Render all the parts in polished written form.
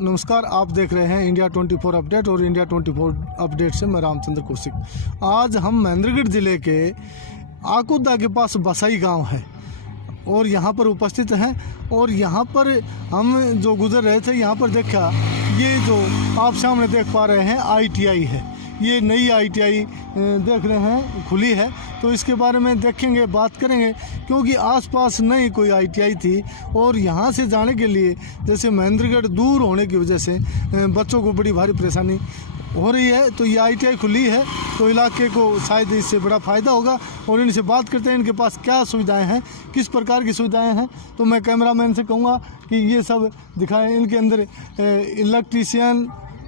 नमस्कार, आप देख रहे हैं इंडिया 24 अपडेट और इंडिया 24 अपडेट से मैं रामचंद्र कौशिक। आज हम महेंद्रगढ़ ज़िले के आकुदा के पास बसाई गांव है और यहां पर उपस्थित हैं और यहां पर हम जो गुजर रहे थे यहां पर देखा ये जो आप सामने देख पा रहे हैं ITI है। ये नई ITI देख रहे हैं खुली है, तो इसके बारे में देखेंगे, बात करेंगे, क्योंकि आसपास नहीं कोई ITI थी और यहाँ से जाने के लिए जैसे महेंद्रगढ़ दूर होने की वजह से बच्चों को बड़ी भारी परेशानी हो रही है। तो ये ITI खुली है तो इलाके को शायद इससे बड़ा फ़ायदा होगा और इनसे बात करते हैं इनके पास क्या सुविधाएं हैं, किस प्रकार की सुविधाएं हैं। तो मैं कैमरामैन से कहूँगा कि ये सब दिखाएं। इनके अंदर electrician,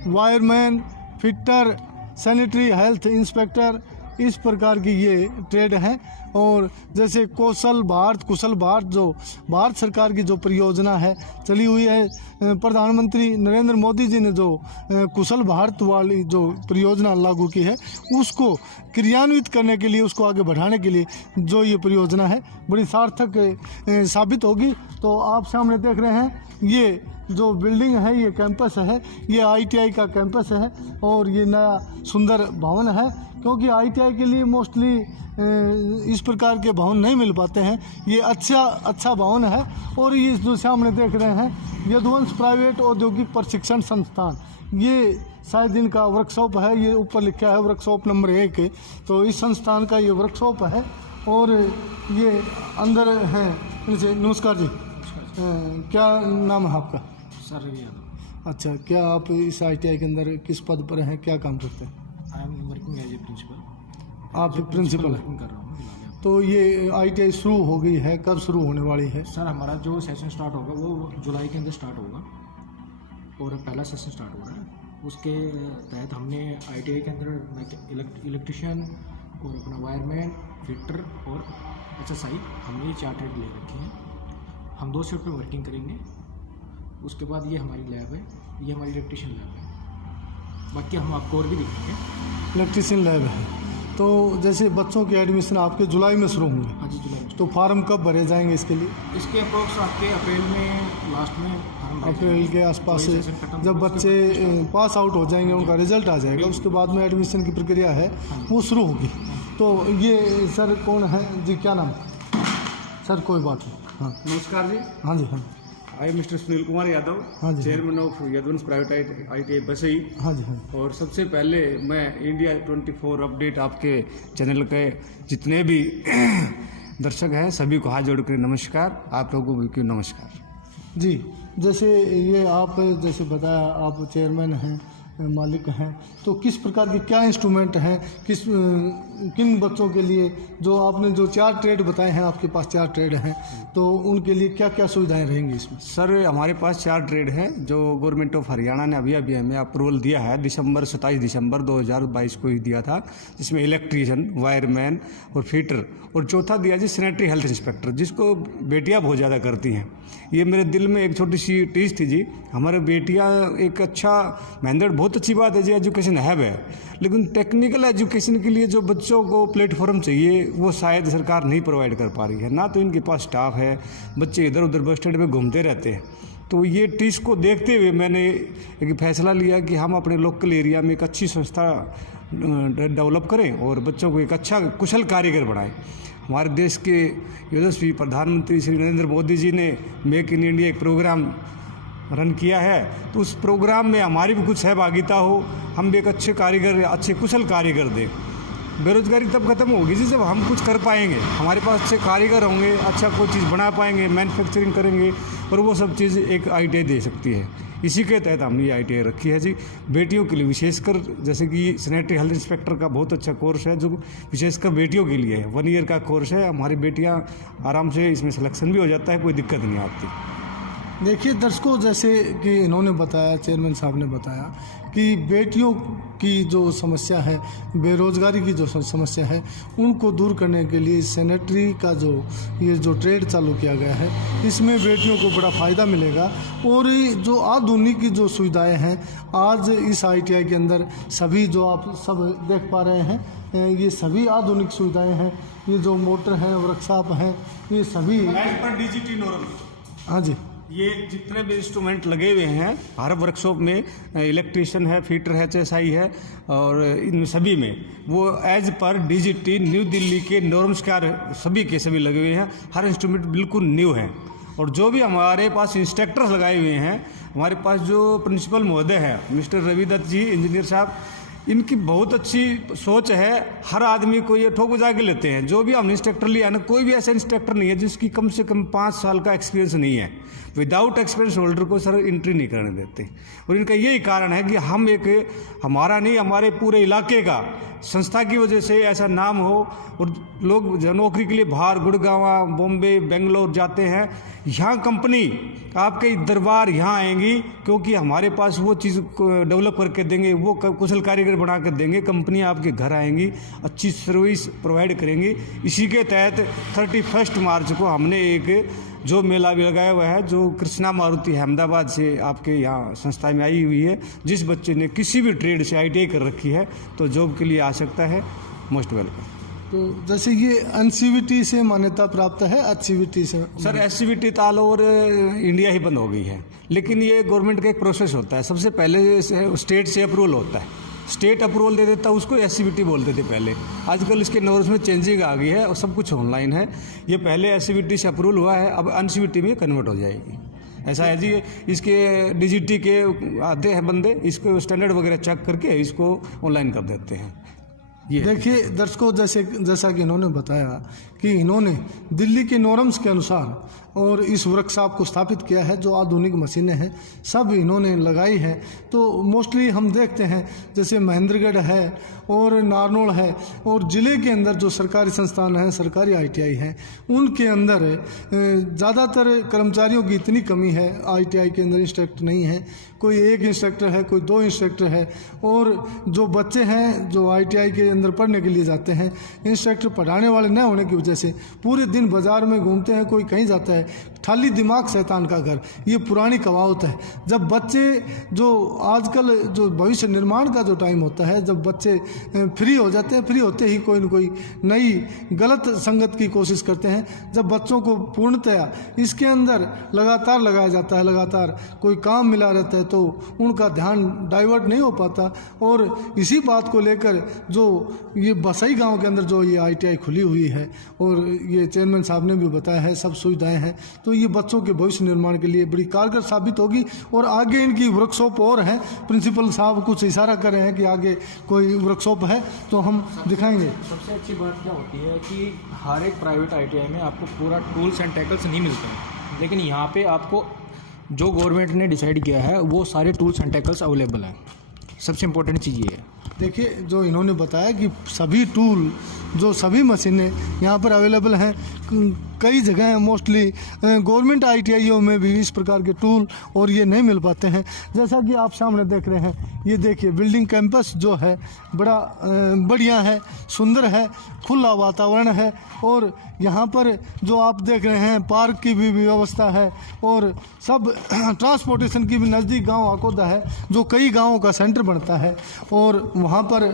wireman, fitter, sanitary health inspector, इस प्रकार की ये ट्रेड हैं। और जैसे कुशल भारत जो भारत सरकार की जो परियोजना है चली हुई है, प्रधानमंत्री नरेंद्र मोदी जी ने जो कुशल भारत वाली जो परियोजना लागू की है उसको क्रियान्वित करने के लिए, उसको आगे बढ़ाने के लिए जो ये परियोजना है बड़ी सार्थक साबित होगी। तो आप सामने देख रहे हैं ये जो बिल्डिंग है, ये कैंपस है, ये ITI का कैंपस है और ये नया सुंदर भवन है, क्योंकि ITI के लिए मोस्टली इस प्रकार के भवन नहीं मिल पाते हैं। ये अच्छा भवन है। और ये जो सामने देख रहे हैं यदुवंश प्राइवेट औद्योगिक प्रशिक्षण संस्थान, ये शायद इनका वर्कशॉप है, ये ऊपर लिखा है वर्कशॉप नंबर 1, तो इस संस्थान का ये वर्कशॉप है। और ये अंदर है इनसे। नमस्कार जी, क्या नाम है आपका? सर यादव। अच्छा, क्या आप इस ITI के अंदर किस पद पर हैं, क्या काम करते हैं? I am working as a principal. आप प्रिंसिपल वर्किंग कर रहा हूँ। तो ये ITI शुरू हो गई है, कब शुरू होने वाली है? सर हमारा जो सेशन स्टार्ट होगा वो जुलाई के अंदर स्टार्ट होगा और पहला सेशन स्टार्ट हो रहा है। उसके तहत हमने ITI के अंदर इलेक्ट्रिशियन और अपना वायरमैन, फिटर और HSI, हमने ये 4 ट्रेड ले रखी हैं। हम 2 शिफ्ट पे वर्किंग करेंगे। उसके बाद ये हमारी लैब है, ये हमारी इलेक्ट्रिशियन लैब है। बाकी हम आपको और भी दिखाएंगे। इलेक्ट्रिशियन लैब है। तो जैसे बच्चों के एडमिशन आपके जुलाई में शुरू होंगे? हाँ जी, जुलाई में। तो फार्म कब भरे जाएंगे इसके लिए? इसके अप्रोक्स आपके अप्रैल में, लास्ट में फार्म अप्रैल के आसपास से जब बच्चे पास आउट हो जाएंगे, उनका रिजल्ट आ जाएगा, उसके बाद में एडमिशन की प्रक्रिया है वो शुरू होगी। तो ये सर कौन है जी, क्या नाम? सर कोई बात नहीं। हाँ नमस्कार जी। हाँ जी। हाँ I am mister Sunil Kumar Yadav, हाँ जी, chairman of Yaduvansh private ITI Basai. हाँ जी। हाँ, और सबसे पहले मैं इंडिया 24 अपडेट आपके चैनल के जितने भी दर्शक हैं सभी को हाथ जोड़कर नमस्कार। आप लोगों को भी नमस्कार जी। जैसे ये आप जैसे बताया आप चेयरमैन हैं, मालिक हैं, तो किस प्रकार के क्या इंस्ट्रूमेंट हैं, किन बच्चों के लिए जो आपने जो 4 ट्रेड बताए हैं, आपके पास 4 ट्रेड हैं, तो उनके लिए क्या क्या सुविधाएं रहेंगी इसमें? सर हमारे पास 4 ट्रेड हैं जो गवर्नमेंट ऑफ हरियाणा ने अभी हमें अप्रूवल दिया है। 27 दिसंबर 2022 को ही दिया था, जिसमें इलेक्ट्रीशियन, वायरमैन और फिटर, और चौथा दिया जी सैनिटरी हेल्थ इंस्पेक्टर, जिसको बेटियां बहुत ज़्यादा करती हैं। ये मेरे दिल में एक छोटी सी टीज थी जी। हमारे बेटियां एक अच्छा महेंद्रगढ़, बहुत अच्छी बात है जी, एजुकेशन है, लेकिन टेक्निकल एजुकेशन के लिए जो बच्चों को प्लेटफॉर्म चाहिए वो शायद सरकार नहीं प्रोवाइड कर पा रही है। ना तो इनके पास स्टाफ है, बच्चे इधर उधर बस स्टैंड में घूमते रहते हैं। तो ये टीज को देखते हुए मैंने एक फैसला लिया कि हम अपने लोकल एरिया में एक अच्छी संस्था डेवलप करें और बच्चों को एक अच्छा कुशल कारीगर बनाएं। हमारे देश के यशस्वी प्रधानमंत्री श्री नरेंद्र मोदी जी ने मेक इन इंडिया एक प्रोग्राम रन किया है, तो उस प्रोग्राम में हमारी भी कुछ सहभागिता हो, हम भी एक अच्छे कारीगर, अच्छे कुशल कारीगर दें। बेरोजगारी तब खत्म होगी जी जब हम कुछ कर पाएंगे, हमारे पास अच्छे कारीगर होंगे, अच्छा कोई चीज़ बना पाएंगे, मैन्युफैक्चरिंग करेंगे, और वो सब चीज़ एक ITI दे सकती है। इसी के तहत हमने ये ITI रखी है जी। बेटियों के लिए विशेषकर, जैसे कि सैनिटरी हेल्थ इंस्पेक्टर का बहुत अच्छा कोर्स है जो विशेषकर बेटियों के लिए है। 1 ईयर का कोर्स है। हमारी बेटियां आराम से इसमें सिलेक्शन भी हो जाता है, कोई दिक्कत नहीं आती। देखिए दर्शकों, जैसे कि इन्होंने बताया, चेयरमैन साहब ने बताया कि बेटियों की जो समस्या है, बेरोजगारी की जो समस्या है, उनको दूर करने के लिए सैनिटरी का ये जो ट्रेड चालू किया गया है, इसमें बेटियों को बड़ा फ़ायदा मिलेगा। और जो आधुनिक जो सुविधाएं हैं आज इस ITI के अंदर, सभी जो आप सब देख पा रहे हैं, ये सभी आधुनिक सुविधाएं हैं। ये जो मोटर हैं, वर्कशॉप हैं, ये सभी DGT नॉर्म। हाँ जी, ये जितने भी इंस्ट्रूमेंट लगे हुए हैं हर वर्कशॉप में, इलेक्ट्रिशियन है, फिटर है, HSI है, और इन सभी में वो as per DGT new Delhi के नॉर्म्स के सभी के सभी लगे हुए हैं। हर इंस्ट्रूमेंट बिल्कुल न्यू है। और जो भी हमारे पास इंस्ट्रक्टर्स लगाए हुए हैं, हमारे पास जो प्रिंसिपल महोदय हैं मिस्टर रविदत्त जी इंजीनियर साहब, इनकी बहुत अच्छी सोच है। हर आदमी को ये ठोक बजा के लेते हैं। जो भी हम इंस्ट्रक्टर लिया ना, कोई भी ऐसा इंस्ट्रक्टर नहीं है जिसकी कम से कम 5 साल का एक्सपीरियंस नहीं है। विदाउट एक्सपीरियंस होल्डर को सर एंट्री नहीं करने देते। और इनका यही कारण है कि हम एक, हमारा नहीं, हमारे पूरे इलाके का संस्था की वजह से ऐसा नाम हो, और लोग नौकरी के लिए बाहर गुड़गांव, बॉम्बे, बेंगलोर जाते हैं। यहाँ कंपनी आपके दरबार यहाँ आएंगी क्योंकि हमारे पास वो चीज़ डेवलप करके देंगे, वो कुशल कारीगर बना कर देंगे। कंपनी आपके घर आएंगी, अच्छी सर्विस प्रोवाइड करेंगी। इसी के तहत 31 मार्च को हमने एक जो मेला भी लगाया हुआ है, जो कृष्णा मारुति अहमदाबाद से आपके यहाँ संस्था में आई हुई है। जिस बच्चे ने किसी भी ट्रेड से ITI कर रखी है तो जॉब के लिए आ सकता है, मोस्ट वेलकम। तो जैसे ये NCVT से मान्यता प्राप्त है, HCVT से? Sir SCVT all over India ही बंद हो गई है, लेकिन ये गवर्नमेंट का एक प्रोसेस होता है। सबसे पहले स्टेट से अप्रूवल होता है, स्टेट अप्रूवल दे देता है, उसको SCVT बोलते थे पहले। आजकल इसके नॉर्म्स में चेंजिंग आ गई है और सब कुछ ऑनलाइन है। ये पहले SCVT से अप्रूवल हुआ है, अब NCVT में कन्वर्ट हो जाएगी। ऐसा है जी। इसके DGT के आते हैं बंदे, इसको स्टैंडर्ड वगैरह चेक करके इसको ऑनलाइन कर देते हैं। देखिए दर्शकों, जैसा कि इन्होंने बताया कि इन्होंने दिल्ली के नॉर्म्स के अनुसार और इस वर्कशॉप को स्थापित किया है। जो आधुनिक मशीनें हैं सब इन्होंने लगाई है। तो मोस्टली हम देखते हैं जैसे महेंद्रगढ़ है और नारनौल है, और ज़िले के अंदर जो सरकारी संस्थान हैं, सरकारी ITI हैं, उनके अंदर ज़्यादातर कर्मचारियों की इतनी कमी है। ITI के अंदर इंस्ट्रक्टर नहीं है, कोई 1 इंस्ट्रक्टर है, कोई 2 इंस्ट्रक्टर है। और जो बच्चे हैं जो ITI के अंदर पढ़ने के लिए जाते हैं, इंस्ट्रक्टर पढ़ाने वाले न होने की वजह से पूरे दिन बाज़ार में घूमते हैं, कोई कहीं जाता है। खाली दिमाग शैतान का घर, ये पुरानी कहावत है। जब बच्चे, जो आजकल जो भविष्य निर्माण का जो टाइम होता है, जब बच्चे फ्री हो जाते हैं, फ्री होते ही कोई न कोई नई गलत संगत की कोशिश करते हैं। जब बच्चों को पूर्णतया इसके अंदर लगातार लगाया जाता है, लगातार कोई काम मिला रहता है, तो उनका ध्यान डाइवर्ट नहीं हो पाता। और इसी बात को लेकर जो ये बसई गांव के अंदर जो ये ITI खुली हुई है, और ये चेयरमैन साहब ने भी बताया है, सब सुविधाएं हैं, तो ये बच्चों के भविष्य निर्माण के लिए बड़ी कारगर साबित होगी। और आगे इनकी वर्कशॉप और है। प्रिंसिपल साहब कुछ इशारा कर रहे हैं कि आगे कोई वर्कशॉप है, तो हम दिखाएंगे। सबसे अच्छी बात क्या होती है कि हर एक प्राइवेट ITI में आपको पूरा टूल्स एंड टैकल्स नहीं मिलते हैं, लेकिन यहाँ पे आपको जो गवर्नमेंट ने डिसाइड किया है वो सारे टूल्स एंड टैकल्स अवेलेबल हैं। सबसे इम्पोर्टेंट चीज़ ये है। देखिए, जो इन्होंने बताया कि सभी टूल, जो सभी मशीनें यहाँ पर अवेलेबल हैं। कई जगह हैं, मोस्टली गवर्नमेंट ITIओ में भी इस प्रकार के टूल और ये नहीं मिल पाते हैं। जैसा कि आप सामने देख रहे हैं, ये देखिए बिल्डिंग कैंपस जो है बड़ा बढ़िया है, सुंदर है, खुला वातावरण है। और यहाँ पर जो आप देख रहे हैं पार्क की भी व्यवस्था है, और सब ट्रांसपोर्टेशन की भी। नज़दीक गांव आकोदा है जो कई गांवों का सेंटर बनता है, और वहाँ पर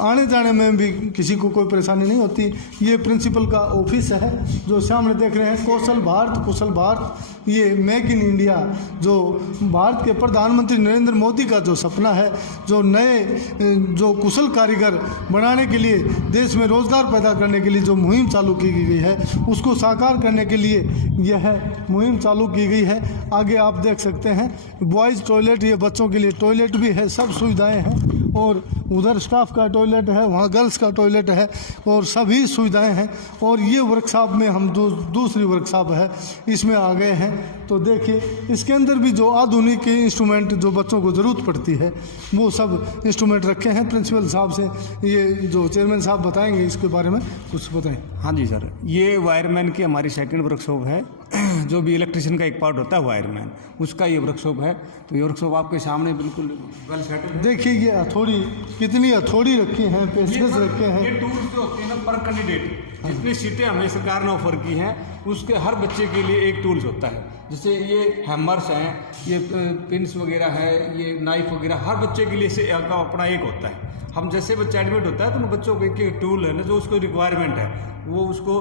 आने जाने में भी किसी को कोई परेशानी नहीं होती। ये प्रिंसिपल का ऑफिस है जो सामने देख रहे हैं। कौशल भारत, कुशल भारत, ये मेक इन इंडिया जो भारत के प्रधानमंत्री नरेंद्र मोदी का जो सपना है, जो नए जो कुशल कारीगर बनाने के लिए, देश में रोजगार पैदा करने के लिए जो मुहिम चालू की गई है, उसको साकार करने के लिए यह मुहिम चालू की गई है। आगे आप देख सकते हैं बॉयज़ टॉयलेट, ये बच्चों के लिए टॉयलेट भी है, सब सुविधाएं हैं। और उधर स्टाफ का टॉयलेट है, वहाँ गर्ल्स का टॉयलेट है, और सभी सुविधाएं हैं। और ये वर्कशॉप में हम दूसरी वर्कशॉप है, इसमें आ गए हैं। तो देखिए, इसके अंदर भी जो आधुनिक इंस्ट्रूमेंट जो बच्चों को ज़रूरत पड़ती है, वो सब इंस्ट्रूमेंट रखे हैं। प्रिंसिपल साहब से ये जो चेयरमैन साहब बताएंगे इसके बारे में कुछ बताएं। हाँ जी सर, ये वायरमैन की हमारी सेकंड वर्कशॉप है। जो भी इलेक्ट्रिशियन का एक पार्ट होता है वायरमैन, उसका ये वर्कशॉप है। तो ये वर्कशॉप आपके सामने बिल्कुल वेल सेटल है। देखिए ये हथौड़ी, कितनी हथौड़ी रखी हैं, पेचकस रखे हैं। ये टूल्स जो होते हैं ना, पर कैंडिडेट जितनी सीटें हमें सरकार ने ऑफर की हैं, उसके हर बच्चे के लिए एक टूल्स होता है। जैसे ये हैमर्स हैं, ये पिन्स वगैरह है, ये नाइफ वगैरह, हर बच्चे के लिए से का अपना एक होता है। हम जैसे बच्चा एडमिट होता है तो उन बच्चों को एक टूल है ना, जो उसको रिक्वायरमेंट है, वो उसको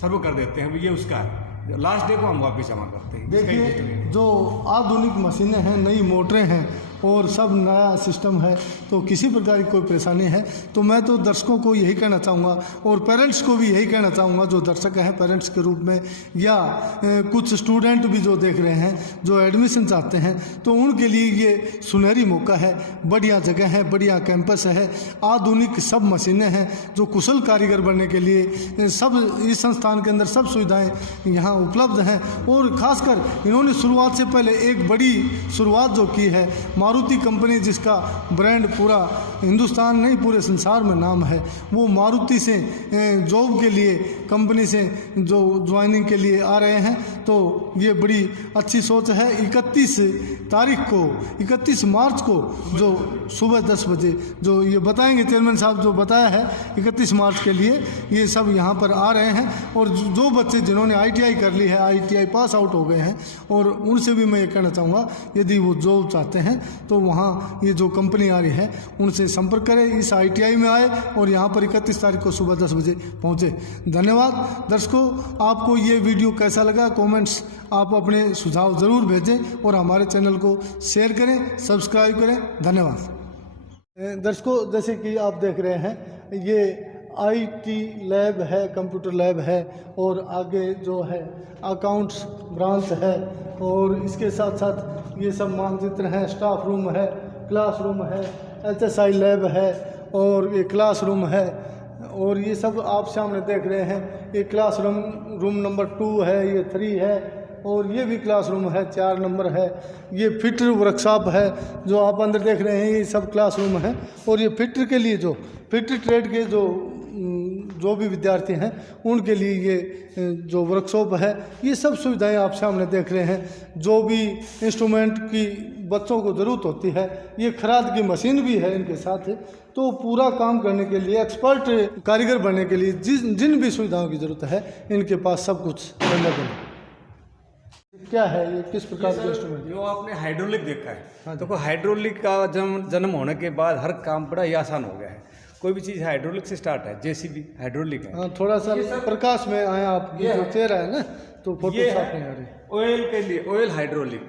सर्व कर देते हैं, ये उसका है। लास्ट डे को हम वापस जमा करते हैं। देखिए जो आधुनिक मशीनें हैं, नई मोटरें हैं और सब नया सिस्टम है, तो किसी प्रकार की कोई परेशानी है तो मैं तो दर्शकों को यही कहना चाहूँगा और पेरेंट्स को भी यही कहना चाहूँगा, जो दर्शक हैं पेरेंट्स के रूप में, या कुछ स्टूडेंट भी जो देख रहे हैं जो एडमिशन चाहते हैं, तो उनके लिए ये सुनहरी मौका है। बढ़िया जगह है, बढ़िया कैंपस है, आधुनिक सब मशीनें हैं, जो कुशल कारीगर बनने के लिए सब इस संस्थान के अंदर सब सुविधाएँ यहाँ उपलब्ध हैं। और ख़ासकर इन्होंने शुरुआत से पहले एक बड़ी शुरुआत जो की है, मारुति कंपनी जिसका ब्रांड पूरा हिंदुस्तान नहीं पूरे संसार में नाम है, वो मारुति से जॉब के लिए कंपनी से जो ज्वाइनिंग के लिए आ रहे हैं, तो ये बड़ी अच्छी सोच है। 31 मार्च को जो सुबह 10 बजे जो ये बताएंगे चेयरमैन साहब, जो बताया है 31 मार्च के लिए ये सब यहाँ पर आ रहे हैं। और जो बच्चे जिन्होंने ITI कर ली है, ITI पास आउट हो गए हैं, और उनसे भी मैं ये कहना चाहूँगा यदि वो जॉब चाहते हैं तो वहाँ ये जो कंपनी आ रही है उनसे संपर्क करें, इस ITI में आए और यहाँ पर 31 तारीख को सुबह 10 बजे पहुँचे। धन्यवाद दर्शकों, आपको ये वीडियो कैसा लगा कमेंट्स आप अपने सुझाव ज़रूर भेजें और हमारे चैनल को शेयर करें, सब्सक्राइब करें। धन्यवाद दर्शकों, जैसे कि आप देख रहे हैं ये IT लैब है, कंप्यूटर लैब है, और आगे जो है अकाउंट्स ब्रांच है, और इसके साथ साथ ये सब मानचित्र हैं, स्टाफ रूम है, क्लासरूम है, HSI लैब है, और ये क्लासरूम है, और ये सब आप सामने देख रहे हैं। ये रूम नंबर 2 है, ये 3 है, और ये भी क्लासरूम है, 4 नंबर है। ये फिटर वर्कशॉप है जो आप अंदर देख रहे हैं, ये सब क्लासरूम है। और ये फिटर के लिए जो फिटर ट्रेड के जो भी विद्यार्थी हैं उनके लिए ये जो वर्कशॉप है, ये सब सुविधाएं आप सामने देख रहे हैं। जो भी इंस्ट्रूमेंट की बच्चों को ज़रूरत होती है, ये खराद की मशीन भी है इनके साथ, तो पूरा काम करने के लिए एक्सपर्ट कारीगर बनने के लिए जिन भी सुविधाओं की ज़रूरत है इनके पास सब कुछ अवेलेबल है। क्या है ये, किस प्रकार के इंस्ट्रूमेंट? जो आपने हाइड्रोलिक देखा है, तो हाइड्रोलिक का जन्म होने के बाद हर काम बड़ा ही आसान हो गया है। कोई भी चीज़ हाइड्रोलिक से स्टार्ट है, JCB हाइड्रोलिक है। हाँ, थोड़ा सा प्रकाश में आया आप, ये जो चेहरा है ना, तो फोटो साफ नहीं आ रही। ऑयल के लिए ऑयल हाइड्रोलिक,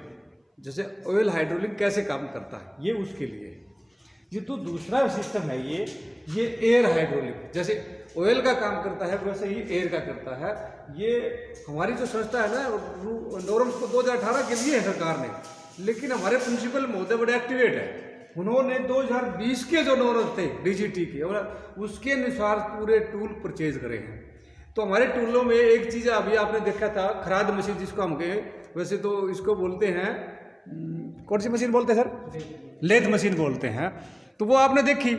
जैसे ऑयल हाइड्रोलिक कैसे काम करता है, ये उसके लिए। ये तो दूसरा सिस्टम है, ये एयर हाइड्रोलिक, जैसे ऑयल का काम करता है वैसे ही एयर का करता है। ये हमारी जो संस्था है ना, नॉर्म्स को 2018 के लिए है सरकार ने, लेकिन हमारे प्रिंसिपल महोदय बड़े एक्टिवेट है। उन्होंने 2020 के जो नॉर्म्स थे DGT के, और उसके अनुसार पूरे टूल परचेज करे हैं। तो हमारे टूलों में एक चीज़ अभी आपने देखा था, खराद मशीन जिसको हम कहें, वैसे तो इसको बोलते हैं, कौन सी मशीन बोलते हैं सर? लेथ मशीन बोलते हैं। तो वो आपने देखी,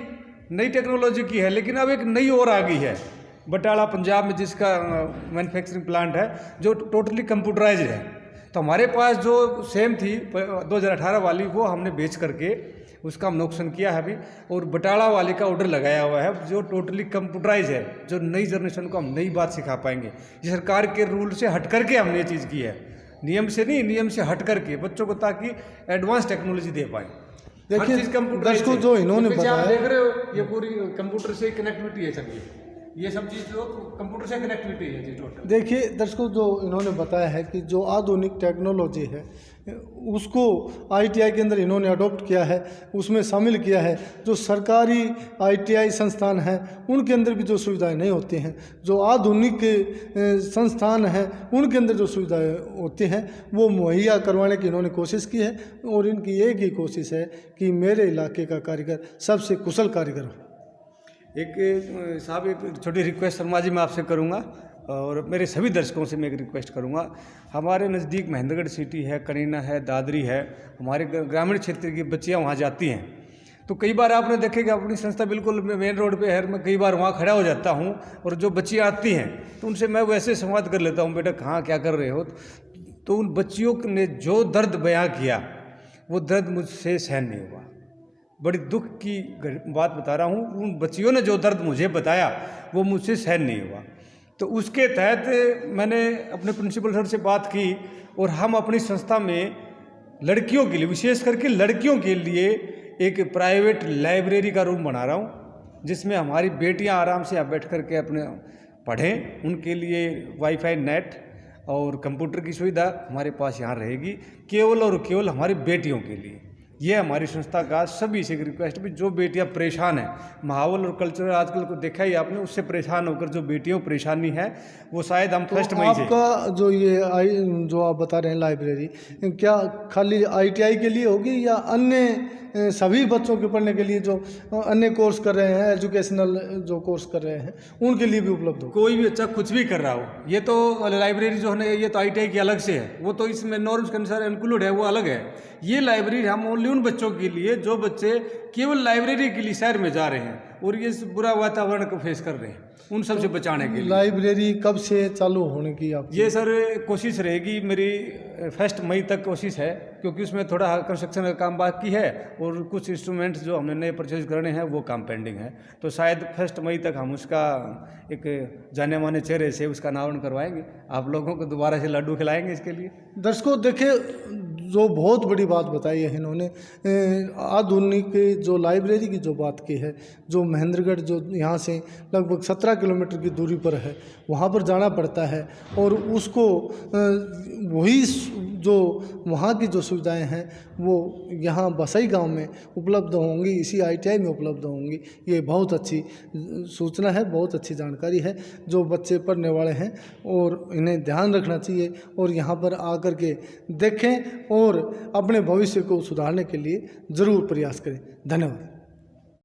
नई टेक्नोलॉजी की है, लेकिन अब एक नई और आ गई है बटाला पंजाब में, जिसका मैन्युफैक्चरिंग प्लांट है जो टोटली कंप्यूटराइज है। तो हमारे पास जो सेम थी 2018 वाली, वो हमने बेच करके उसका हम नुकसान किया है अभी, और बटाला वाले का ऑर्डर लगाया हुआ है जो टोटली कंप्यूटराइज है, जो नई जनरेशन को हम नई बात सिखा पाएंगे। ये सरकार के रूल से हट करके हमने ये चीज़ की है, नियम से नहीं, नियम से हट करके बच्चों को, ताकि एडवांस टेक्नोलॉजी दे पाए। देखिए दर्शकों, जो इन्होंने बताया, आप देख रहे हो ये पूरी कंप्यूटर से कनेक्टिविटी है सर, ये सब चीज़ जो कंप्यूटर से कनेक्टिविटी है जी टोटल। देखिए दर्शकों, जो इन्होंने बताया है कि जो आधुनिक टेक्नोलॉजी है उसको ITI के अंदर इन्होंने अडॉप्ट किया है, उसमें शामिल किया है। जो सरकारी ITI संस्थान हैं उनके अंदर भी जो सुविधाएं नहीं होती हैं, जो आधुनिक संस्थान हैं उनके अंदर जो सुविधाएं होती हैं वो मुहैया करवाने की इन्होंने कोशिश की है। और इनकी एक ही कोशिश है कि मेरे इलाके का कारीगर सबसे कुशल कारीगर हो। एक साहब, एक छोटी रिक्वेस्ट शर्मा जी मैं आपसे करूंगा, और मेरे सभी दर्शकों से मैं एक रिक्वेस्ट करूंगा। हमारे नज़दीक महेंद्रगढ़ सिटी है, करीना है, दादरी है, हमारे ग्रामीण क्षेत्र की बच्चियां वहां जाती हैं। तो कई बार आपने देखेगा अपनी संस्था बिल्कुल मेन रोड पे है, मैं कई बार वहाँ खड़ा हो जाता हूँ, और जो बच्चियाँ आती हैं तो उनसे मैं वैसे संवाद कर लेता हूँ, बेटा कहाँ क्या कर रहे हो। तो उन बच्चियों ने जो दर्द बयां किया, वो दर्द मुझसे सहन नहीं हुआ। बड़ी दुख की बात बता रहा हूँ, उन बच्चियों ने जो दर्द मुझे बताया वो मुझसे सहन नहीं हुआ। तो उसके तहत मैंने अपने प्रिंसिपल सर से बात की, और हम अपनी संस्था में लड़कियों के लिए, विशेष करके लड़कियों के लिए एक प्राइवेट लाइब्रेरी का रूम बना रहा हूँ, जिसमें हमारी बेटियां आराम से यहाँ बैठ कर के अपने पढ़ें। उनके लिए वाईफाई नेट और कंप्यूटर की सुविधा हमारे पास यहाँ रहेगी केवल और केवल हमारी बेटियों के लिए। ये हमारी संस्था का सभी से रिक्वेस्ट भी, जो बेटियां परेशान हैं, माहौल और कल्चर आजकल को देखा ही आपने, उससे परेशान होकर जो बेटियों को परेशानी है वो शायद हम फर्स्ट मई से। आपका जो ये जो आप बता रहे हैं लाइब्रेरी, क्या खाली ITI के लिए होगी या अन्य सभी बच्चों के पढ़ने के लिए जो अन्य कोर्स कर रहे हैं, एजुकेशनल जो कोर्स कर रहे हैं, उनके लिए भी उपलब्ध हो? कोई भी बच्चा कुछ भी कर रहा हो, ये तो लाइब्रेरी जो है ये तो ITI की अलग से है, वो तो इसमें नॉर्म्स के अनुसार इंक्लूड है, वो अलग है। ये लाइब्रेरी हम ओनली उन बच्चों के लिए जो बच्चे केवल लाइब्रेरी के लिए शहर में जा रहे हैं और ये बुरा वातावरण को फेस कर रहे हैं, उन सब से बचाने के लिए। लाइब्रेरी कब से चालू होने की आप? ये सर कोशिश रहेगी मेरी 1 मई तक कोशिश है, क्योंकि उसमें थोड़ा कंस्ट्रक्शन का काम बाकी है और कुछ इंस्ट्रूमेंट्स जो हमने नए परचेज करने हैं वो काम पेंडिंग है। तो शायद 1 मई तक हम उसका एक जाने माने चेहरे से उसका अनावरण करवाएंगे, आप लोगों को दोबारा से लड्डू खिलाएंगे इसके लिए। दर्शकों देखिए, जो बहुत बड़ी बात बताई है इन्होंने, आधुनिक जो लाइब्रेरी की जो बात की है, जो महेंद्रगढ़ जो यहाँ से लगभग 17 किलोमीटर की दूरी पर है, वहाँ पर जाना पड़ता है और उसको वही जो वहाँ की जो सुविधाएं हैं वो यहाँ बसाई गांव में उपलब्ध होंगी, इसी ITI में उपलब्ध होंगी। ये बहुत अच्छी सूचना है, बहुत अच्छी जानकारी है जो बच्चे पढ़ने वाले हैं और इन्हें ध्यान रखना चाहिए और यहाँ पर आकर के देखें और अपने भविष्य को सुधारने के लिए ज़रूर प्रयास करें। धन्यवाद।